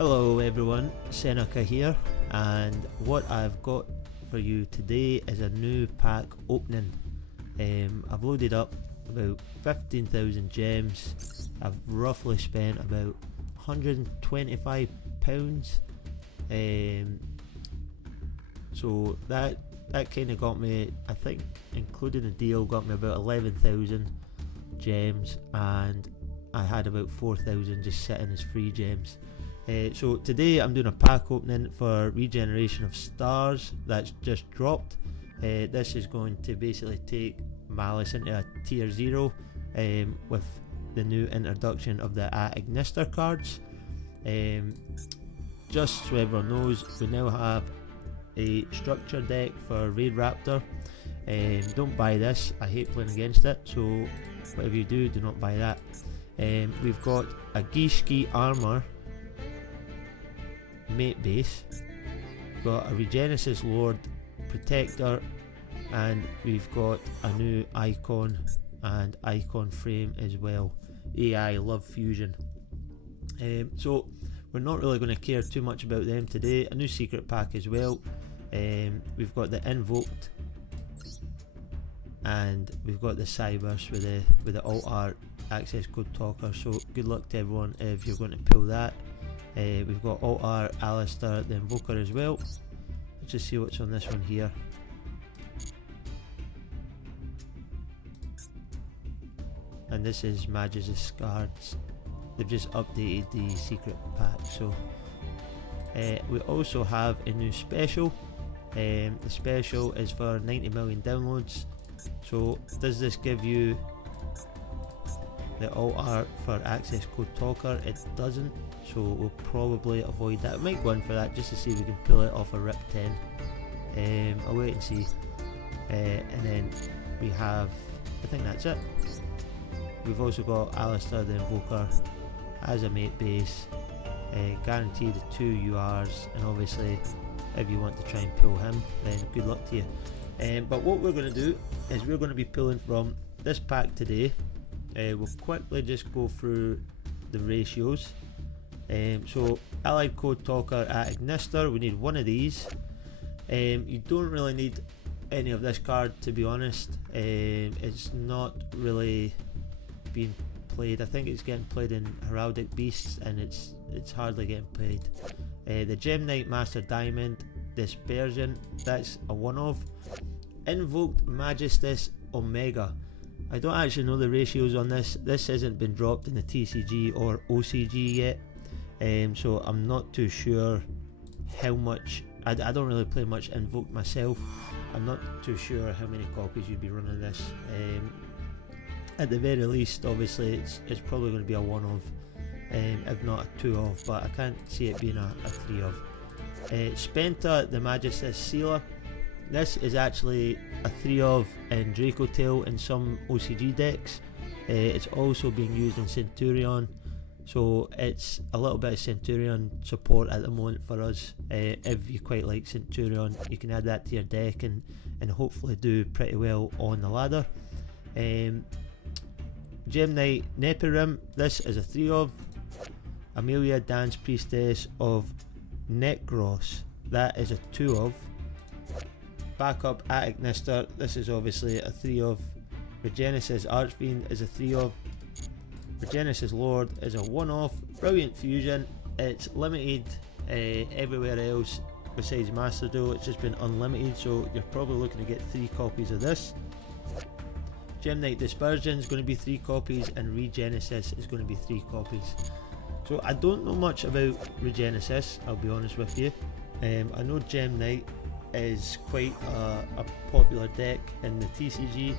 Hello everyone, Seneca here, and what I've got for you today is a new pack opening. I've loaded up about 15,000 gems. I've roughly spent about £125. So that kind of got me, I think including the deal, got me about 11,000 gems, and I had about 4,000 just sitting as free gems. So today I'm doing a pack opening for Regeneration of Stars that's just dropped. This is going to basically take Maliss into a tier 0 with the new introduction of the Masterduel cards. Just so everyone knows, we now have a structure deck for Raid Raptor. Don't buy this, I hate playing against it, so whatever you do not buy that. We've got a Gishki armor mate base, we've got a Regenesis Lord Protector, and we've got a new icon and icon frame as well, AI Love Fusion. So we're not really going to care too much about them today. A new secret pack as well. We've got the Invoked, and we've got the Cybers with the alt art access code talker, so good luck to everyone if you're going to pull that. We've got alt art Alistair the Invoker as well. Let's just see what's on this one here. And this is Magus' cards. They've just updated the secret pack. So we also have a new special. The special is for 90 million downloads. So does this give you the alt art for access code talker? It doesn't, so we'll probably avoid that. I might go in for that just to see if we can pull it off a RIP 10. I'll wait and see. And then we have, I think that's it. We've also got Alistair the Invoker as a mate base, guaranteed 2 URs, and obviously if you want to try and pull him, then good luck to you. But what we're going to do is we're going to be pulling from this pack today. We'll quickly just go through the ratios. So allied code talker at Ignister, we need one of these. You don't really need any of this card, to be honest. It's not really being played. I think it's getting played in Heraldic Beasts, and it's hardly getting played. The Gem Knight Master Diamond Dispersion, that's a one-off. Invoked Majestus Omega, I don't actually know the ratios on this. This hasn't been dropped in the TCG or OCG yet, so I'm not too sure how much. I don't really play much Invoked myself. I'm not too sure how many copies you'd be running this. At the very least, obviously it's probably going to be a one-of, if not a two-of, but I can't see it being a three-of. Spenta the Magistus Sealer, this is actually a 3-of in Draco Tail in some OCG decks. It's also being used in Centurion, so it's a little bit of Centurion support at the moment for us. If you quite like Centurion, you can add that to your deck and hopefully do pretty well on the ladder. Gem Knight Nepirim, this is a 3-of. Amelia Dance Priestess of Necros, that is a 2-of. Backup at Ignister, this is obviously a 3-of. Regenesis Archfiend is a 3-of. Regenesis Lord is a 1-off. Brilliant Fusion, it's limited everywhere else besides Masterduel. It's just been unlimited, so you're probably looking to get 3 copies of this. Gem Knight Dispersion is going to be 3 copies, and Regenesis is going to be 3 copies. So I don't know much about Regenesis, I'll be honest with you. I know Gem Knight is quite a popular deck in the TCG,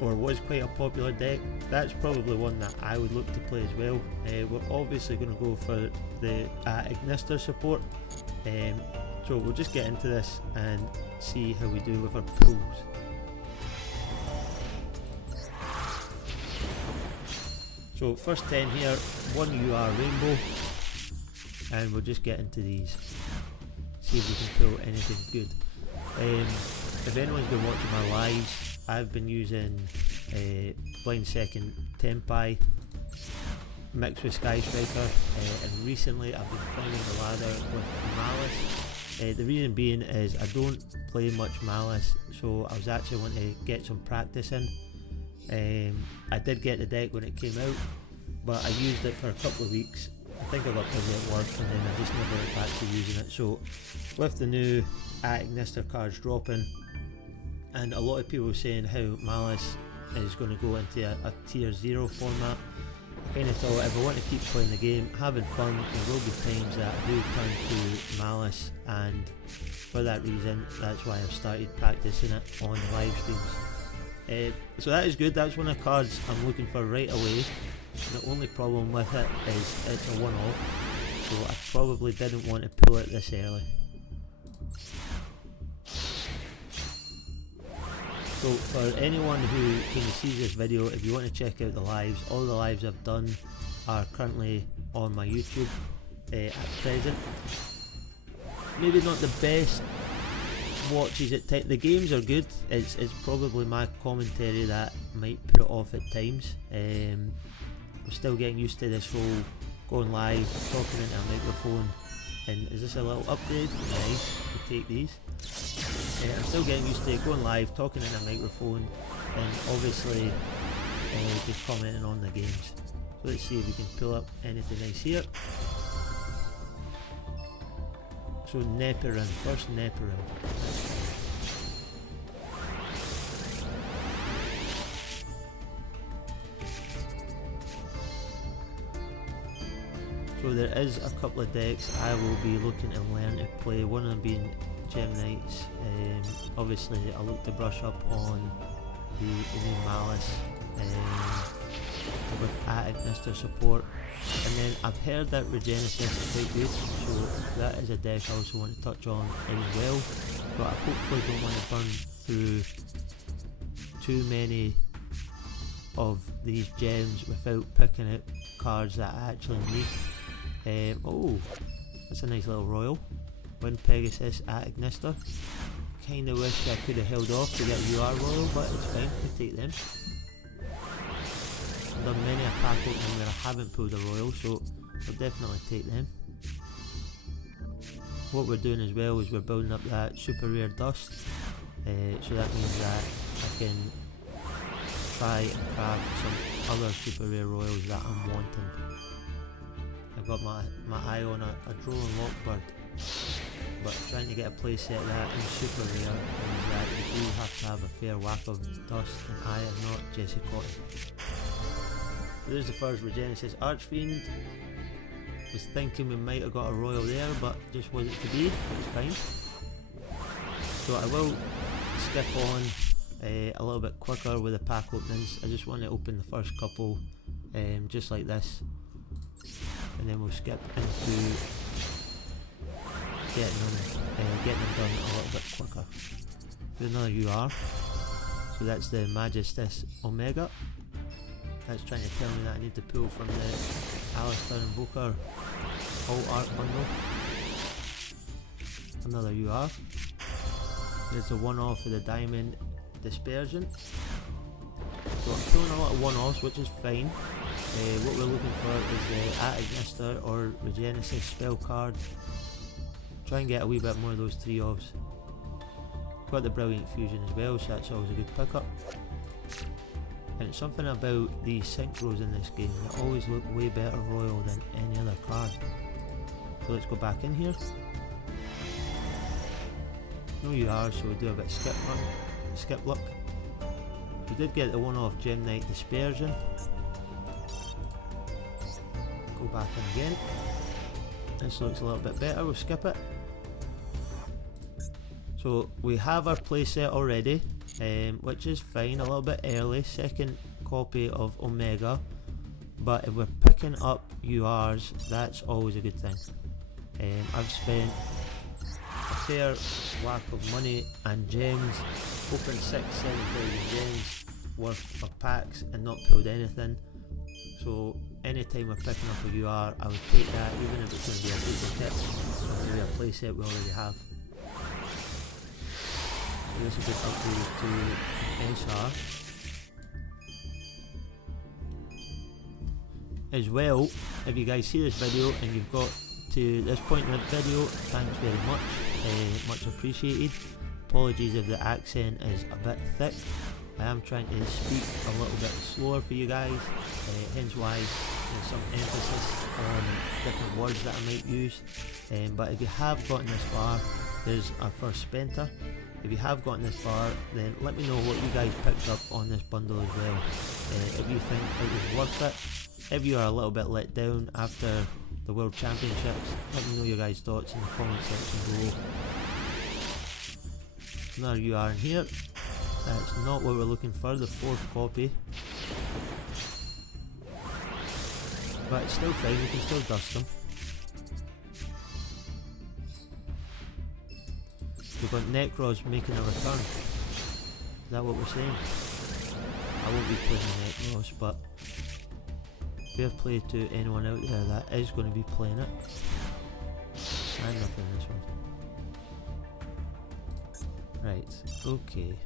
or was quite a popular deck. That's probably one that I would look to play as well. We're obviously going to go for the Ignister support, so we'll just get into this and see how we do with our pulls. So first 10 here, 1 UR Rainbow, and we'll just get into these. See if we can pull anything good. If anyone's been watching my lives, I've been using Blind Second Tempai mixed with Sky Striker, and recently I've been climbing the ladder with Maliss. The reason being is I don't play much Maliss, so I was actually wanting to get some practice in. I did get the deck when it came out, but I used it for a couple of weeks. I think I got busy at work and then I just never went back to using it. So with the new Attic Nister cards dropping, and a lot of people saying how Maliss is going to go into a tier 0 format, I kind of thought if I want to keep playing the game, having fun, there will be times that I do turn to Maliss, and for that reason that's why I've started practicing it on the live streams. So that is good. That's one of the cards I'm looking for right away. The only problem with it is it's a one-off, so I probably didn't want to pull it this early. So for anyone who kind of sees this video, if you want to check out the lives, all the lives I've done are currently on my YouTube at present. Maybe not the best watches at the games are good. It's probably my commentary that might put it off at times. I'm still getting used to this whole going live, talking into a microphone. And is this a little upgrade? Nice, we take these. I'm still getting used to going live, talking in a microphone, and obviously just commenting on the games. So let's see if we can pull up anything nice here. So Neperin, first Neperin. So there is a couple of decks I will be looking to learn to play, one of them being Gem Knights. Obviously I look to brush up on the new Maliss with Attic Nister support, and then I've heard that Regeneration is quite good, so that is a deck I also want to touch on as well, but I hopefully don't want to burn through too many of these gems without picking out cards that I actually need. Oh, that's a nice little royal. Wind Pegasus, Attic Nister. Kinda wish I could have held off to get a UR royal, but it's fine, we take them. I've done many a pack opening where I haven't pulled a royal, so I'll definitely take them. What we're doing as well is we're building up that super rare dust, so that means that I can try and craft some other super rare royals that I'm wanting. I've got my eye on a drone lockbird, but trying to get a playset of that in super rare means that you do have to have a fair whack of dust, and I am not Jesse Cotton. So there's the first Regenesis Archfiend. Was thinking we might have got a royal there, but just wasn't to be. It's fine. So I will skip on a little bit quicker with the pack openings. I just want to open the first couple just like this, and then we'll skip into getting them done a little bit quicker. Do another UR. So that's the Majestus Omega. That's trying to tell me that I need to pull from the Alistair Invoker Alt Art bundle. Another UR. There's a one-off of the Diamond Dispersion. So I'm pulling a lot of one-offs, which is fine. What we're looking for is the Attic Nister or Regenesis spell card. Try and get a wee bit more of those 3-offs. Got the Brilliant Fusion as well, so that's always a good pickup. And it's something about these synchros in this game that always look way better royal than any other card. So let's go back in here. No UR, so we'll do a bit of skip luck. We did get the one-off Gem Knight Dispersion. Go back in again. This looks a little bit better, we'll skip it. So we have our playset already, which is fine, a little bit early, second copy of Omega, but if we're picking up URs, that's always a good thing. I've spent a fair whack of money and gems, opened 6,000-7,000 gems worth of packs and not pulled anything, so anytime we're picking up a UR, I would take that, even if it's going to be a duplicate or maybe a playset we already have. So this is a good upgrade to SR. As well, if you guys see this video and you've got to this point in the video, thanks very much, much appreciated. Apologies if the accent is a bit thick. I am trying to speak a little bit slower for you guys, hence why there's some emphasis on different words that I might use. But if you have gotten this far, there's a first spenter. If you have gotten this far, then let me know what you guys picked up on this bundle as well. If you think it was worth it, if you are a little bit let down after the World Championships, let me know your guys' thoughts in the comment section below. Another UR in here. That's not what we're looking for, the 4th copy. But it's still fine, we can still dust them. We've got Necros making a return. Is that what we're saying? I won't be playing Necros, but fair play to anyone out there that is going to be playing it. And nothing in this one. Right, okay.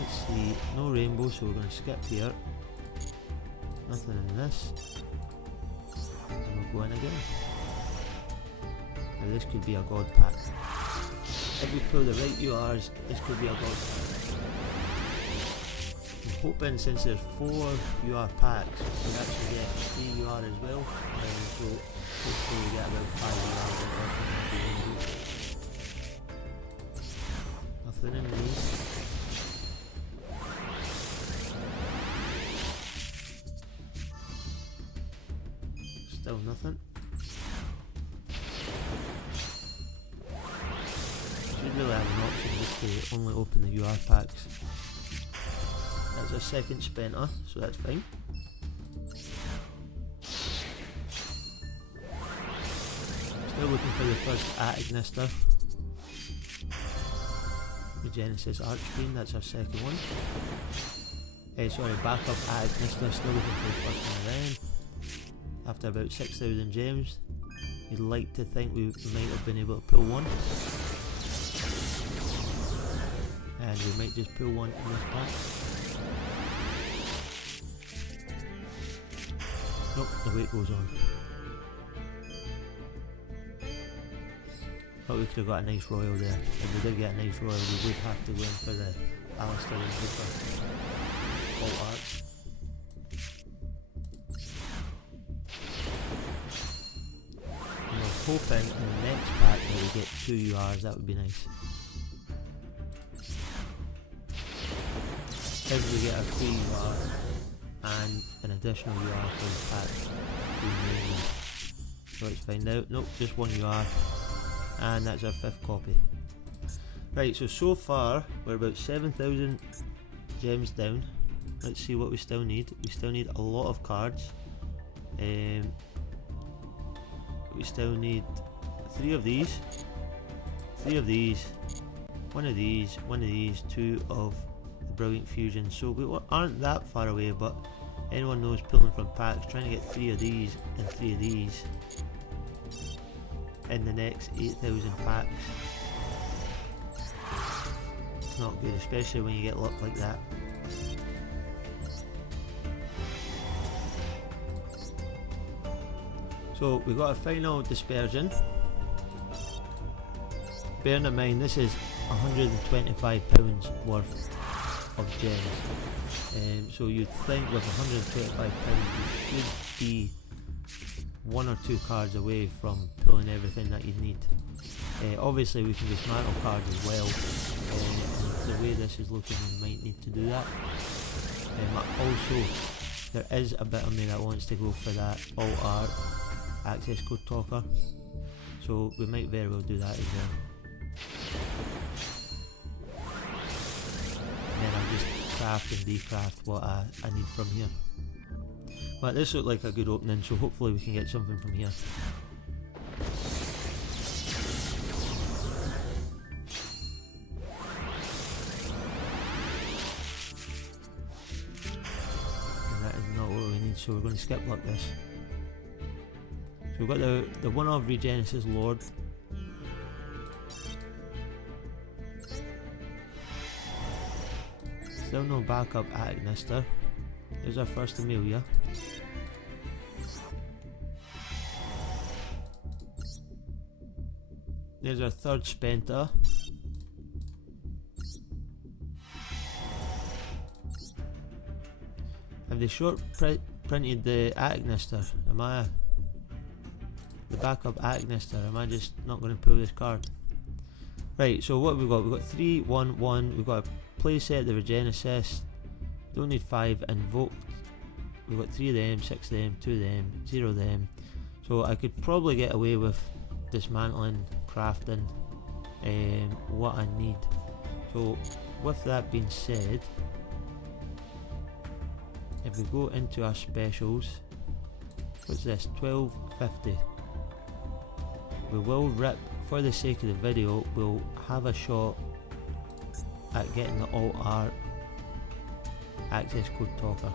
Let's see, no rainbow, so we're going to skip here. Nothing in this. And we'll go in again. Now this could be a god pack. If we pull the right URs, this could be a god pack. I'm hoping since there's 4 UR packs, we'll actually get 3 UR as well. So hopefully we get about 5 UR. Nothing in these. Still nothing. Should really have an option just to only open the UR packs. That's a second spenter, so that's fine. Still looking for the first Attic Nister. Regenesis Archfiend, that's our second one. Sorry, backup Attic Nister, still looking for the first one then. After about 6,000 gems, you'd like to think we might have been able to pull one. And we might just pull one in this pack. Nope, the wait goes on. Thought we could have got a nice royal there. If we did get a nice royal, we would have to go in for the Alistair and Hooper alt arts. Hoping in the next pack that we get 2 URs, that would be nice. If we get a 3 UR and an additional UR for the pack, so let's find out. Nope, just 1 UR, and that's our 5th copy. Right, so far we're about 7,000 gems down. Let's see what we still need. We still need a lot of cards. We still need 3 of these, 3 of these, 1 of these, 1 of these, 2 of the Brilliant Fusion. So we aren't that far away, but anyone knows pulling from packs, trying to get 3 of these and 3 of these in the next 8,000 packs. It's not good, especially when you get luck like that. So we got a final dispersion. Bearing in mind this is £125 worth of gems. So you'd think with £125 you should be 1 or 2 cards away from pulling everything that you need. Obviously we can dismantle cards as well. And the way this is looking, we might need to do that. Also, there is a bit of me that wants to go for that alt art access code talker, so we might very well do that as well. And then I'll just craft and decraft what I need from here. But this looked like a good opening, so hopefully we can get something from here. And that is not what we need, so we're going to skip like this. So we've got the one of Regenesis Lord. Still no backup Attic Nister. There's our first Amelia. There's our third Spenta. Have they short printed the Agnister? Am I the backup Agnister? Am I just not going to pull this card? Right, so what have we got? We've got 3, 1, 1. We've got a playset, the Regen Assist. Don't need 5 invoked. We've got 3 of them, 6 of them, 2 of them, 0 of them. So I could probably get away with dismantling, crafting what I need. So with that being said, if we go into our specials, what's this? 1250. We will rip, for the sake of the video, we'll have a shot at getting the alt art access code talker,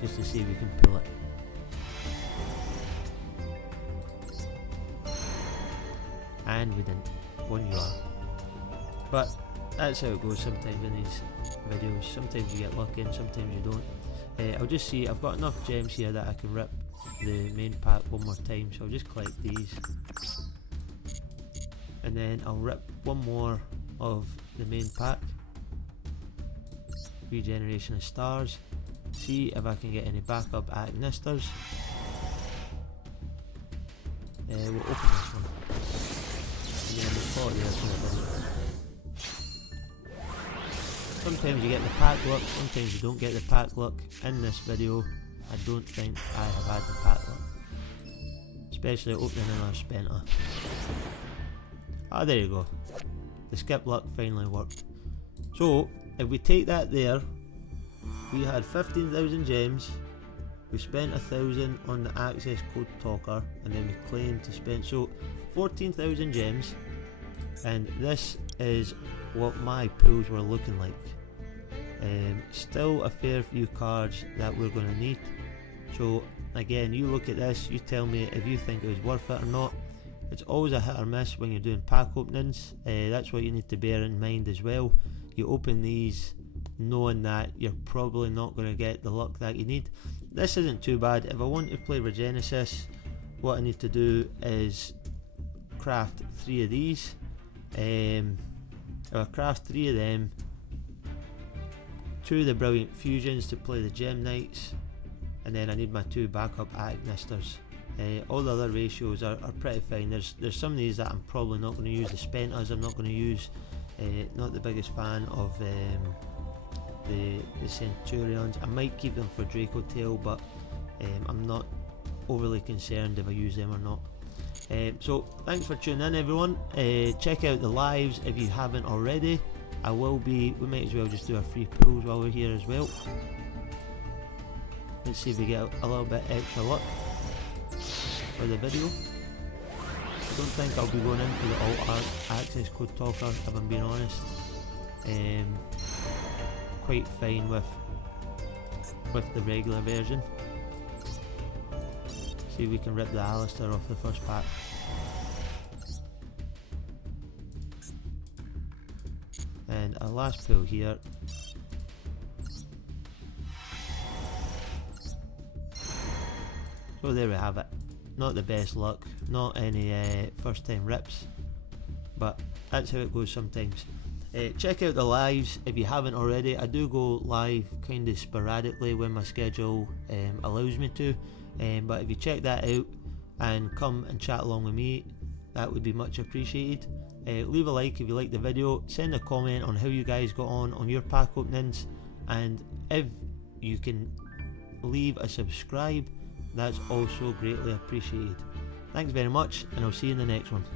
just to see if we can pull it. And we didn't. 1 UR. But that's how it goes sometimes in these videos. Sometimes you get lucky and sometimes you don't. I'll just see, I've got enough gems here that I can rip the main pack one more time, so I'll just collect these. And then I'll rip one more of the main pack. Regeneration of stars. See if I can get any backup Agnisters. We'll open this one. And then we'll call it there for the video. Sometimes you get the pack luck, sometimes you don't get the pack luck. In this video, I don't think I have had the pack luck. Especially opening another Spenta. Ah, there you go. The skip luck finally worked. So, if we take that there, we had 15,000 gems, we spent 1,000 on the access code talker, and then we claimed to spend, so 14,000 gems, and this is what my pulls were looking like. Still a fair few cards that we're going to need, so again, you look at this, you tell me if you think it was worth it or not. It's always a hit or miss when you're doing pack openings. That's what you need to bear in mind as well. You open these knowing that you're probably not going to get the luck that you need. This isn't too bad. If I want to play Regenesis, what I need to do is craft 3 of these. If I craft 3 of them, 2 of the Brilliant Fusions to play the Gem Knights, and then I need my 2 backup Agnisters. All the other ratios are pretty fine. There's some of these that I'm probably not going to use. The Spentas I'm not going to use. Not the biggest fan of the Centurions. I might keep them for Draco Tail, but I'm not overly concerned if I use them or not. So thanks for tuning in, everyone. Check out the lives if you haven't already. We might as well just do our free pulls while we're here as well. Let's see if we get a little bit extra luck for the video. I don't think I'll be going in for the alt art access code talker, if I'm being honest. Quite fine with the regular version. See if we can rip the Alistair off the first pack. And our last pull here. So there we have it. Not the best luck, not any first time rips, but that's how it goes sometimes. Check out the lives if you haven't already. I do go live kind of sporadically when my schedule allows me to, but if you check that out and come and chat along with me, that would be much appreciated. Leave a like if you like the video, send a comment on how you guys got on your pack openings, and if you can leave a subscribe, that's also greatly appreciated. Thanks very much, and I'll see you in the next one.